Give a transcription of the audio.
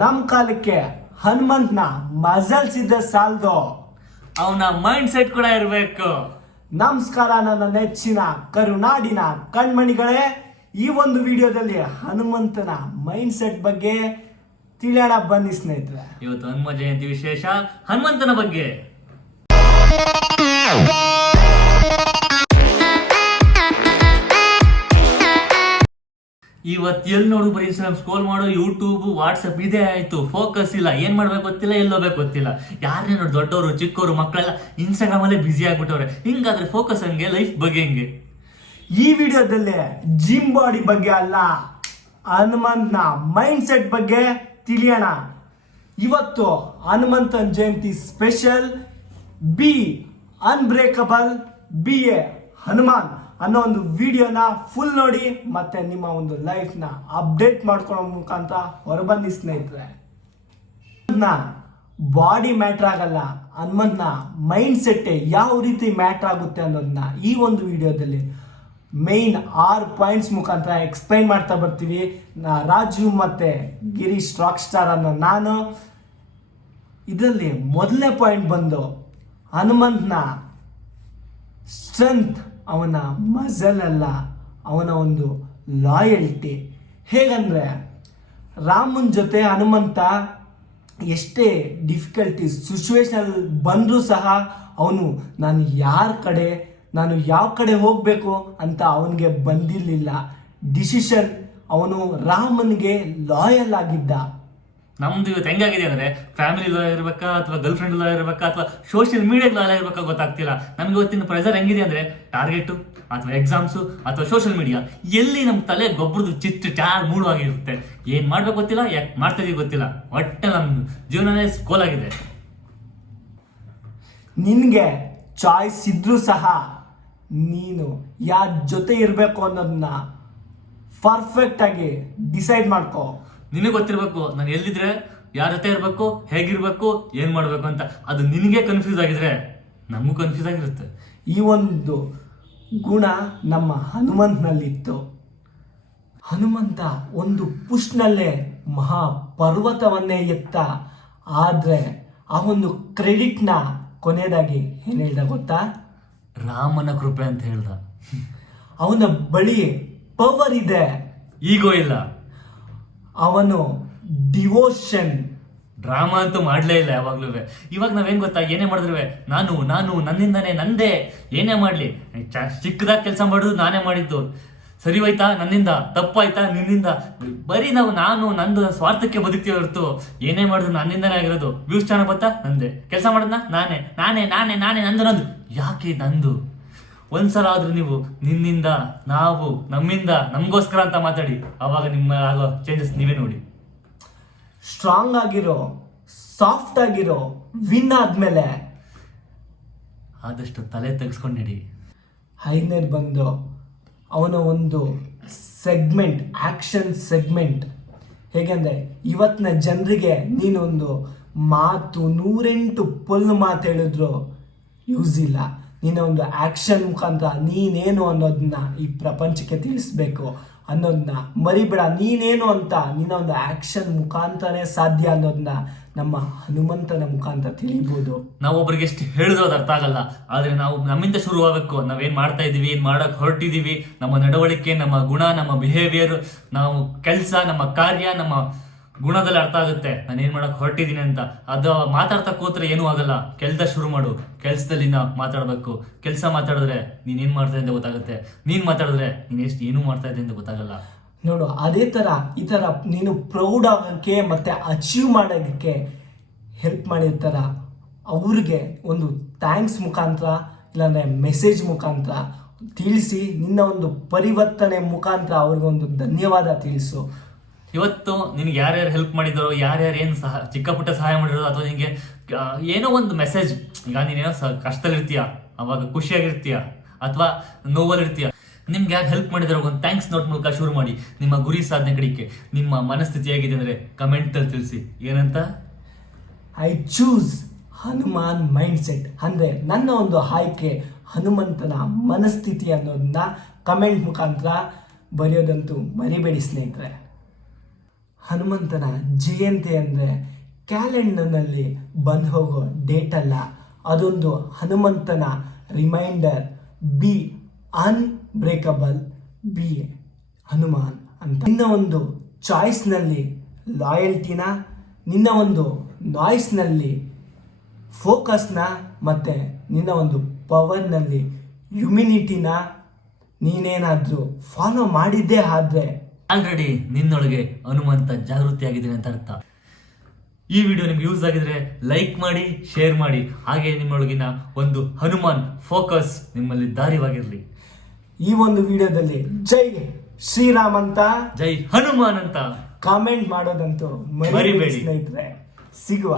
ನಮ್ ಕಾಲಕ್ಕೆ ಹನುಮಂತನ ಮಜಲ್ಸ್ ಇದ್ದ ಸಾಲ್ದು, ಅವನ ಮೈಂಡ್ ಸೆಟ್ ಕೂಡ ಇರಬೇಕು. ನಮಸ್ಕಾರ ನನ್ನ ನೆಚ್ಚಿನ ಕರುನಾಡಿನ ಕಣ್ಮಣಿಗಳೇ, ಈ ಒಂದು ವಿಡಿಯೋದಲ್ಲಿ ಹನುಮಂತನ ಮೈಂಡ್ ಸೆಟ್ ಬಗ್ಗೆ ತಿಳಿಯೋಣ ಬನ್ನಿ ಸ್ನೇಹಿತರೆ. ಇವತ್ತು ಹನುಮ ಜಯಂತಿ ವಿಶೇಷ ಹನುಮಂತನ ಬಗ್ಗೆ. ಇವತ್ತು ಎಲ್ಲಿ ನೋಡು ಬರೀ ಇನ್ಸ್ಟಾಗ್ರಾಮ್ ಸ್ಕ್ರೋಲ್ ಮಾಡೋ, ಯೂಟ್ಯೂಬ್ ವಾಟ್ಸಪ್ ಇದೇ ಆಯ್ತು. ಫೋಕಸ್ ಇಲ್ಲ, ಏನ್ ಮಾಡ್ಬೇಕು ಗೊತ್ತಿಲ್ಲ, ಎಲ್ಲೋಬೇಕು ಗೊತ್ತಿಲ್ಲ. ಯಾರೇ ನೋಡಿ ದೊಡ್ಡವರು ಚಿಕ್ಕವರು ಮಕ್ಕಳೆಲ್ಲ ಇನ್ಸ್ಟಾಗ್ರಾಮ್ ಅಲ್ಲೇ ಬಿಸಿ ಆಗ್ಬಿಟ್ಟವ್ರೆ. ಹಿಂಗಾದ್ರೆ ಫೋಕಸ್ ಹಂಗೆ, ಲೈಫ್ ಬಗ್ಗೆ ಹೆಂಗೆ? ಈ ವಿಡಿಯೋದಲ್ಲಿ ಜಿಮ್ ಬಾಡಿ ಬಗ್ಗೆ ಅಲ್ಲ, ಹನುಮಂತನ ಮೈಂಡ್ ಸೆಟ್ ಬಗ್ಗೆ ತಿಳಿಯೋಣ. ಇವತ್ತು ಹನುಮಂತನ Jayanti special. Be unbreakable, be a Hanuman ಅನ್ನೋ ಒಂದು ವಿಡಿಯೋನ ಫುಲ್ ನೋಡಿ ಮತ್ತೆ ನಿಮ್ಮ ಒಂದು ಲೈಫ್ನ ಅಪ್ಡೇಟ್ ಮಾಡ್ಕೊಳ್ಳೋ ಮುಖಾಂತರ ಹೊರಬನ್ನಿ ಸ್ನೇಹಿತರೆ. ಬಾಡಿ ಮ್ಯಾಟ್ರ್ ಆಗಲ್ಲ, ಹನುಮಂತನ ಮೈಂಡ್ ಸೆಟ್ ಯಾವ ರೀತಿ ಮ್ಯಾಟ್ರ್ ಆಗುತ್ತೆ ಅನ್ನೋದನ್ನ ಈ ಒಂದು ವಿಡಿಯೋದಲ್ಲಿ ಮೇನ್ 6 ಪಾಯಿಂಟ್ಸ್ ಮುಖಾಂತರ ಎಕ್ಸ್ಪ್ಲೈನ್ ಮಾಡ್ತಾ ಬರ್ತೀವಿ. ರಾಜು ಮತ್ತೆ ಗಿರೀಶ್ ರಾಕ್ ಸ್ಟಾರ್ ಅನ್ನೋ ನಾನು. ಇದರಲ್ಲಿ ಮೊದಲನೇ ಪಾಯಿಂಟ್ ಬಂದು ಹನುಮಂತನ ಸ್ಟ್ರೆಂತ್ ಅವನ ಮಜಲ್ ಅಲ್ಲ, ಅವನ ಒಂದು ಲಾಯಲ್ಟಿ. ಹೇಗಂದ್ರೆ ರಾಮನ್ ಜೊತೆ ಹನುಮಂತ ಎಷ್ಟೇ ಡಿಫಿಕಲ್ಟೀಸ್ ಸಿಚುವೇಶನ್ ಬಂದರೂ ಸಹ ಅವನು ನಾನು ಯಾವ ಕಡೆ ಹೋಗಬೇಕು ಅಂತ ಅವನಿಗೆ ಬಂದಿರಲಿಲ್ಲ ಡಿಸಿಷನ್. ಅವನು ರಾಮನ್ಗೆ ಲಾಯಲ್ ಆಗಿದ್ದ. ನಮ್ದು ಇವತ್ತು ಹೆಂಗಾಗಿದೆ ಅಂದ್ರೆ ಫ್ಯಾಮಿಲಿ ಲಾಯಲ್ ಇರ್ಬೇಕಾ ಅಥವಾ ಗರ್ಲ್ ಫ್ರೆಂಡ್ ಲಾಯಲ್ ಇರ್ಬೇಕಾ ಅಥವಾ ಸೋಷಿಯಲ್ ಮೀಡಿಯಾಗೆ ಲಾಯಲ್ ಇರ್ಬೇಕಾ ಗೊತ್ತಾಗ್ತಿಲ್ಲ. ನಮ್ಗೆ ಇವತ್ತಿನ ಪ್ರೆಷರ್ ಹೆಂಗಿದೆ ಅಂದ್ರೆ ಟಾರ್ಗೆಟ್ ಅಥವಾ ಎಕ್ಸಾಮ್ಸು ಅಥವಾ ಸೋಷಿಯಲ್ ಮೀಡಿಯಾ, ಎಲ್ಲಿ ನಮ್ಮ ತಲೆ ಗೊಬ್ಬರದ್ದು ಚಿತ್ತು ಚಾರ್ ಮೂಡವಾಗಿರುತ್ತೆ. ಏನ್ ಮಾಡ್ಬೇಕು ಗೊತ್ತಿಲ್ಲ, ಯಾಕೆ ಮಾಡ್ತಾ ಇದೀವಿ ಗೊತ್ತಿಲ್ಲ. ಒಟ್ಟೆ ನಮ್ಮ ಜೀವನನೇ ಸ್ಕೋಲ್ ಆಗಿದೆ. ನಿನ್ಗೆ ಚಾಯ್ಸ್ ಇದ್ರೂ ಸಹ ನೀನು ಯಾರ ಜೊತೆ ಇರಬೇಕು ಅನ್ನೋದನ್ನ ಪರ್ಫೆಕ್ಟ್ ಆಗಿ ಡಿಸೈಡ್ ಮಾಡ್ಕೋ. ನಿನಗೆ ಗೊತ್ತಿರಬೇಕು ನಾನು ಎಲ್ಲಿದ್ರೆ ಯಾರ ಜೊತೆ ಇರಬೇಕು, ಹೇಗಿರ್ಬೇಕು, ಏನ್ ಮಾಡ್ಬೇಕು ಅಂತ. ಅದು ನಿನಗೆ ಕನ್ಫ್ಯೂಸ್ ಆಗಿದ್ರೆ ನಮಗೂ ಕನ್ಫ್ಯೂಸ್ ಆಗಿರುತ್ತೆ. ಈ ಒಂದು ಗುಣ ನಮ್ಮ ಹನುಮಂತನಲ್ಲಿತ್ತು. ಹನುಮಂತ ಒಂದು ಪುಷ್ನಲ್ಲೇ ಮಹಾ ಪರ್ವತವನ್ನೇ ಎತ್ತ. ಆದ್ರೆ ಆ ಒಂದು ಕ್ರೆಡಿಟ್ನ ಕೊನೆಯದಾಗಿ ಏನ್ ಹೇಳ್ದ ಗೊತ್ತಾ? ರಾಮನ ಕೃಪೆ ಅಂತ ಹೇಳ್ದ. ಅವನ ಬಳಿ ಪವರ್ ಇದೆ, ಈಗೋ ಇಲ್ಲ. ಅವನು ಡಿವೋಷನ್. ಡ್ರಾಮಾ ಅಂತೂ ಮಾಡ್ಲೇ ಇಲ್ಲ ಯಾವಾಗ್ಲೂ. ಇವಾಗ ನಾವೇನ್ ಗೊತ್ತಾ, ಏನೇ ಮಾಡಿದ್ರುವೆ ನಾನು ನನ್ನಿಂದಾನೆ, ನಂದೇ. ಏನೇ ಮಾಡ್ಲಿ ಚಿಕ್ಕದಾಗಿ ಕೆಲಸ ಮಾಡೋದು ನಾನೇ ಮಾಡಿದ್ದು, ಸರಿ ಹೋಯ್ತಾ ನನ್ನಿಂದ, ತಪ್ಪಾಯ್ತಾ ನಿನ್ನಿಂದ. ಬರೀ ನಾನು ನಂದು ಸ್ವಾರ್ಥಕ್ಕೆ ಬದುಕ್ತೀವಿ ಹೊರತು ಏನೇ ಮಾಡಿದ್ರು ನನ್ನಿಂದಾನೇ ಆಗಿರೋದು. ವ್ಯೂಸ್ ಚೆನ್ನಾಗಿ ಬತ್ತಾ ನಂದೇ, ಕೆಲಸ ಮಾಡೋದನ್ನ ನಾನೇ ನಂದು. ಯಾಕೆ ನಂದು? ಒಂದ್ಸಲ ಆದ್ರೂ ನೀವು ನಿನ್ನಿಂದ, ನಾವು, ನಮ್ಮಿಂದ, ನಮಗೋಸ್ಕರ ಅಂತ ಮಾತಾಡಿ. ಅವಾಗ ನಿಮ್ಮ ಆಗೋ ಚೇಂಜಸ್ ನೀವೇ ನೋಡಿ. ಸ್ಟ್ರಾಂಗ್ ಆಗಿರೋ, ಸಾಫ್ಟ್ ಆಗಿರೋ, ವಿನ್ ಆದ್ಮೇಲೆ ಆದಷ್ಟು ತಲೆ ತೆಗೆಸ್ಕೊಂಡು ನಡಿ. ಐದನೇದು ಬಂದು ಅವನ ಒಂದು ಸೆಗ್ಮೆಂಟ್, ಆಕ್ಷನ್ ಸೆಗ್ಮೆಂಟ್. ಹೇಗೆಂದ್ರೆ ಇವತ್ತಿನ ಜನರಿಗೆ ನೀನೊಂದು ಮಾತು 108 ಪೊಲ್ಲು ಮಾತು ಹೇಳಿದ್ರು ಯೂಸ್ ಇಲ್ಲ. ನೀನು ಒಂದು ಆಕ್ಷನ್ ಮುಖಾಂತರ ನೀನೇನು ಅನ್ನೋದನ್ನ ಈ ಪ್ರಪಂಚಕ್ಕೆ ತಿಳಿಸ್ಬೇಕು ಅನ್ನೋದನ್ನ ಮರಿಬೇಡ. ನೀನೇನು ಅಂತ ನಿನ್ನ ಒಂದು ಆಕ್ಷನ್ ಮುಖಾಂತರನೇ ಸಾಧ್ಯ ಅನ್ನೋದನ್ನ ನಮ್ಮ ಹನುಮಂತನ ಮುಖಾಂತರ ತಿಳಿಬಹುದು. ನಾವು ಒಬ್ರಿಗೆ ಎಷ್ಟು ಹೇಳಿದ್ರು ಅದು ಅರ್ಥ ಆಗಲ್ಲ. ಆದ್ರೆ ನಾವು ನಮ್ಮಿಂದ ಶುರು ಆಗಬೇಕು. ನಾವೇನ್ ಮಾಡ್ತಾ ಇದೀವಿ, ಏನ್ ಮಾಡಕ್ ಹೊರಟಿದೀವಿ, ನಮ್ಮ ನಡವಳಿಕೆ, ನಮ್ಮ ಗುಣ, ನಮ್ಮ ಬಿಹೇವಿಯರ್, ನಾವು ಕೆಲಸ, ನಮ್ಮ ಕಾರ್ಯ, ನಮ್ಮ ಗುಣದಲ್ಲಿ ಅರ್ಥ ಆಗುತ್ತೆ ನಾನು ಏನ್ ಮಾಡಕ್ ಹೊರಟಿದ್ದೀನಿ ಅಂತ. ಅದು ಮಾತಾಡ್ತಾ ಕೂತ್ರೆ ಏನೂ ಆಗಲ್ಲ. ಕೆಲ್ಸ ಶುರು ಮಾಡು. ಕೆಲ್ಸದಲ್ಲಿ ನಾವು ಮಾತಾಡ್ಬೇಕು. ಕೆಲಸ ಮಾತಾಡಿದ್ರೆ ನೀನ್ ಏನ್ ಮಾಡ್ತಾ ಅಂತ ಗೊತ್ತಾಗುತ್ತೆ. ನೀನ್ ಮಾತಾಡಿದ್ರೆ ನೀನ್ ಎಷ್ಟು ಏನು ಮಾಡ್ತಾ ಇದ್ದೆ ಅಂತ ಗೊತ್ತಾಗಲ್ಲ. ನೋಡು, ಅದೇ ತರ ಈ ತರ ನೀನು ಪ್ರೌಡ್ ಆಗೋಕ್ಕೆ ಮತ್ತೆ ಅಚೀವ್ ಮಾಡೋದಕ್ಕೆ ಹೆಲ್ಪ್ ಮಾಡಿರ್ತಾರ. ಅವ್ರಿಗೆ ಒಂದು ಥ್ಯಾಂಕ್ಸ್ ಮುಖಾಂತರ ಇಲ್ಲಾಂದ್ರೆ ಮೆಸೇಜ್ ಮುಖಾಂತರ ತಿಳಿಸಿ, ನಿನ್ನ ಒಂದು ಪರಿವರ್ತನೆ ಮುಖಾಂತರ ಅವ್ರಿಗೊಂದು ಧನ್ಯವಾದ ತಿಳಿಸು. ಇವತ್ತು ನಿನ್ಗೆ ಯಾರ್ಯಾರು ಹೆಲ್ಪ್ ಮಾಡಿದ್ರು, ಯಾರ್ಯಾರು ಏನು ಚಿಕ್ಕ ಪುಟ್ಟ ಸಹಾಯ ಮಾಡಿದ್ರು, ಅಥವಾ ನಿನಗೆ ಏನೋ ಒಂದು ಮೆಸೇಜ್, ಈಗ ನೀನೇನೋ ಕಷ್ಟದಲ್ಲಿರ್ತೀಯ, ಅವಾಗ ಖುಷಿಯಾಗಿರ್ತೀಯ ಅಥವಾ ನೋವಲ್ಲಿರ್ತೀಯ, ನಿಮ್ಗೆ ಯಾರು ಹೆಲ್ಪ್ ಮಾಡಿದ್ರೆ ಒಂದು ಥ್ಯಾಂಕ್ಸ್ ನೋಟ್ ಮೂಲಕ ಶುರು ಮಾಡಿ. ನಿಮ್ಮ ಗುರಿ ಸಾಧನೆ ಕಡೆಗೆ ನಿಮ್ಮ ಮನಸ್ಥಿತಿ ಹೇಗಿದೆ ಅಂದರೆ ಕಮೆಂಟಲ್ಲಿ ತಿಳಿಸಿ. ಏನಂತ? I choose Hanuman mind set. ಅಂದರೆ ನನ್ನ ಒಂದು ಆಯ್ಕೆ ಹನುಮಂತನ ಮನಸ್ಥಿತಿ ಅನ್ನೋದನ್ನ ಕಮೆಂಟ್ ಮುಖಾಂತರ ಬರೆಯೋದಂತೂ ಮರಿಬೇಡಿ ಸ್ನೇಹಿತರೆ. ಹನುಮಂತನ ಜಯಂತಿ ಅಂದರೆ ಕ್ಯಾಲೆಂಡರ್ನಲ್ಲಿ ಬಂದು ಹೋಗೋ ಡೇಟ್ ಅಲ್ಲ, ಅದೊಂದು ಹನುಮಂತನ reminder. Be unbreakable, be Hanuman ಅಂತ. ನಿನ್ನ ಒಂದು ಚಾಯ್ಸ್ನಲ್ಲಿ ಲಾಯಲ್ಟಿನ, ನಿನ್ನ ಒಂದು ನಾಯ್ಸ್ನಲ್ಲಿ ಫೋಕಸ್ನ, ಮತ್ತು ನಿನ್ನ ಒಂದು ಪವರ್ನಲ್ಲಿ ಹ್ಯುಮಿನಿಟಿನ ನೀನೇನಾದರೂ ಫಾಲೋ ಮಾಡಿದ್ದೇ ಆದ್ರೆ ಆಲ್ರೆಡಿ ನಿನ್ನೊಳಗೆ ಹನುಮಂತ ಜಾಗೃತಿ ಆಗಿದ್ದೀನಿ ಅಂತ ಅರ್ಥ. ಈ ವಿಡಿಯೋ ನಿಮ್ಗೆ ಯೂಸ್ ಆಗಿದ್ರೆ ಲೈಕ್ ಮಾಡಿ, ಶೇರ್ ಮಾಡಿ, ಹಾಗೆ ನಿಮ್ಮೊಳಗಿನ ಒಂದು ಹನುಮಾನ್ ಫೋಕಸ್ ನಿಮ್ಮಲ್ಲಿ ದಾರಿವಾಗಿರಲಿ. ಈ ಒಂದು ವಿಡಿಯೋದಲ್ಲಿ ಜೈ ಶ್ರೀರಾಮ್ ಅಂತ, ಜೈ ಹನುಮಾನ್ ಅಂತ ಕಾಮೆಂಟ್ ಮಾಡೋದಂತೂ ಮರಿಬೇಡಿ ಮರಿಬೇಡಿ. ಸ್ನೇಹಿತರೆ. ಸಿಗುವ.